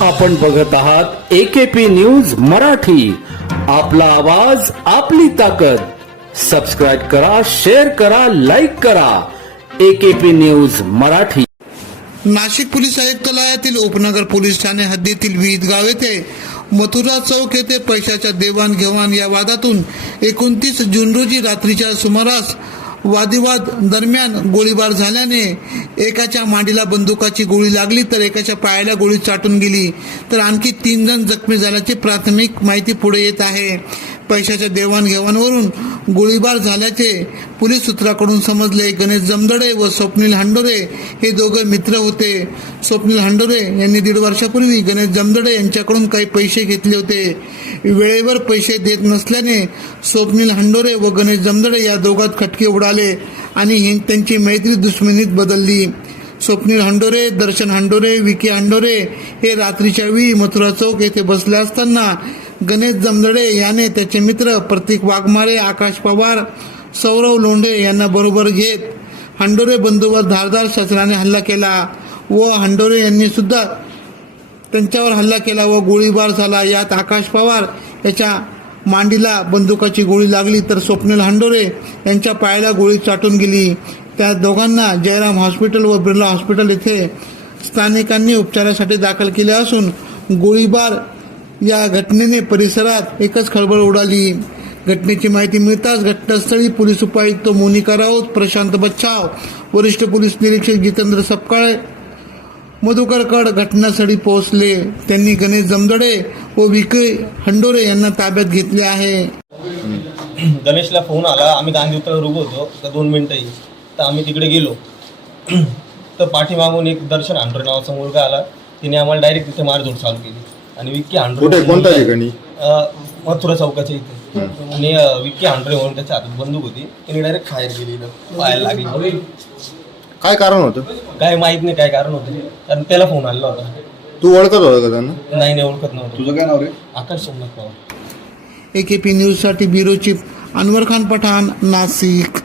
आपण बघत आहात एकेपी न्यूज मराठी. आपला आवाज आपली ताकद. सबस्क्राईब करा शेअर करा लाईक करा. AKP news Marathi. Nashik police आयुक्तालयातील उपनगर पोलीस ठाणे हद्दीतील विविध गाव येथे मथुरा चौक येथे पैशाच्या देवाणघेवाण या वादातून एकोणतीस जून रोजी रात्रीच्या सुमारास वादिवाद दरम्यान गोळीबार झाल्याने एकाच्या मांडीला बंदुकाची गोळी लागली तर एकाच्या पायाला गोळी चाटून गेली. तर आणखी तीन जण जखमी झाल्याची प्राथमिक माहिती पुढे येत आहे. पैशाच्या देवाणघेवाणवरून गोळीबार झाल्याचे पोलीस सूत्राकडून समजले. गणेश जमदडे व स्वप्नील हांडोरे हे दोघे मित्र होते. स्वप्नील हांडोरे यांनी दीड वर्षापूर्वी गणेश जमदडे यांच्याकडून काही पैसे घेतले होते. वेळेवर पैसे देत नसल्याने स्वप्नील हांडोरे व गणेश जमदडे या दोघात खटके उडाले आणि त्यांची मैत्री दुश्मनीत बदलली. स्वप्नील हंडोरे दर्शन हंडोरे विकी हंडोरे हे रात्रीच्या वेळी मथुरा चौक येथे बसले असताना गणेश जमदडे याने त्याचे मित्र प्रतीक वाघमारे आकाश पवार सौरव लोंढे यांना बरोबर घेत हंडोरे बंधूवर धारदार शस्त्राने हल्ला केला व हंडोरे यांनी सुद्धा त्यांच्यावर हल्ला केला व गोळीबार झाला. यात आकाश पवार याच्या मांडीला बंदुकाची गोळी लागली तर स्वप्नील हंडोरे यांच्या पायाला गोळी चाटून गेली. त्या दोघांना जयराम हॉस्पिटल व बिर्ला हॉस्पिटल येथे स्थानिकांनी उपचारासाठी दाखल केले असून गोळीबार या घटनेने परिसरात एकच खळबळ उडाली. घटनेची माहिती मिळताच घटनास्थळी पोलीस उपायुक्त मोनिका राऊत प्रशांत बच्छाव वरिष्ठ पोलीस निरीक्षक जितेंद्र सपकाळे मधुकर कड घटनास्थळी पोहोचले. त्यांनी गणेश जमदडे व विके हंडोरे यांना ताब्यात घेतले आहे. गणेशला फोन आला. आम्ही गांधी उत्तर उभो होतो. तर दोन मिनटंही तर आम्ही तिकडे गेलो. तर पाठीमागून एक दर्शन हांडोरे नावाचा मुलगा आला. तिने आम्हाला डायरेक्ट तिथे मारझोड चालू केली. आणि विक्की हांडोरे कुठे? कोणत्या ठिकाणी? अं, मथुरा चौकाच्या इथे. आणि अं, विक्की हांडोरे म्हणून त्याच्या हातात बंदूक होती. तिने डायरेक्ट फायर केली इथं. पायाला लागली. काय कारण होतं? काय माहीत नाही काय कारण होतं. कारण त्याला फोन आलेला होता. तू ओळखत होता का त्यांना? नाही नाही ओळखत नव्हतं. तुझं काय नाव रे? Akash Somnath Pawar. A K P न्यूजसाठी ब्युरो चीफ अनवर खान पठाण नाशिक.